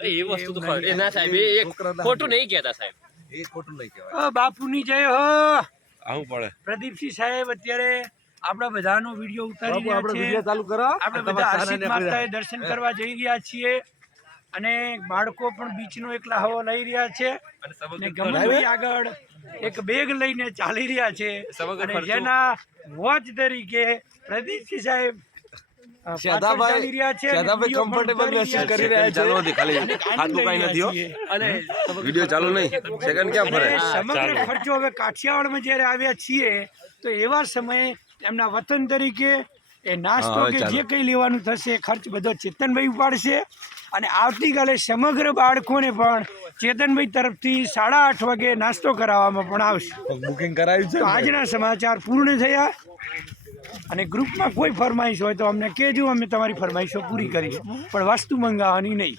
એ વસ્તુ તો ખરી. ના સાહેબ એ ખોટું નહીં કહેતા સાહેબ. એ ખોટું નહીં કહેવાય. બાપુની જય હો. આવું પડે. પ્રદીપસિંહ સાહેબ અત્યારે આપણા બધાનો વિડીયો ઉતારી રહ્યા આપણે છે. વિડીયો ચાલુ કરો. આપણે બધા આશીષ માતાએ દર્શન કરવા જઈ રહ્યા છીએ અને બાળકો પણ બીચનો એક લાહવો લઈ રહ્યા છે અને ગમનભાઈ આગળ એક બેગ લઈને ચાલી રહ્યા છે અને જેના વોચ તરીકે પ્રદીપસિંહ સાહેબ વિડીયો ચાલુ નહીં. સેકન્ડ ક્યાં ફરે? સમગ્ર ખર્ચો હવે કાઠિયાવાડમાં જ્યારે આવ્યા છીએ તો એવા સમયે એમના વતન તરીકે એ નાસ્તો કે જે કંઈ લેવાનું થશે ખર્ચ બધો ચેતનભાઈ ઉપાડશે અને આવતીકાલે સમગ્ર બાળકોને પણ ચેતનભાઈ તરફથી 8:30 વાગે નાસ્તો કરાવવામાં પણ આવશે. બુકિંગ કરાવ્યું છે. તો આજના સમાચાર પૂર્ણ થયા અને ગ્રુપમાં કોઈ ફરમાઈશ હોય તો અમને કહેજો, અમે તમારી ફરમાઈશો પૂરી કરીશું, પણ વસ્તુ મંગાવવાની નહીં.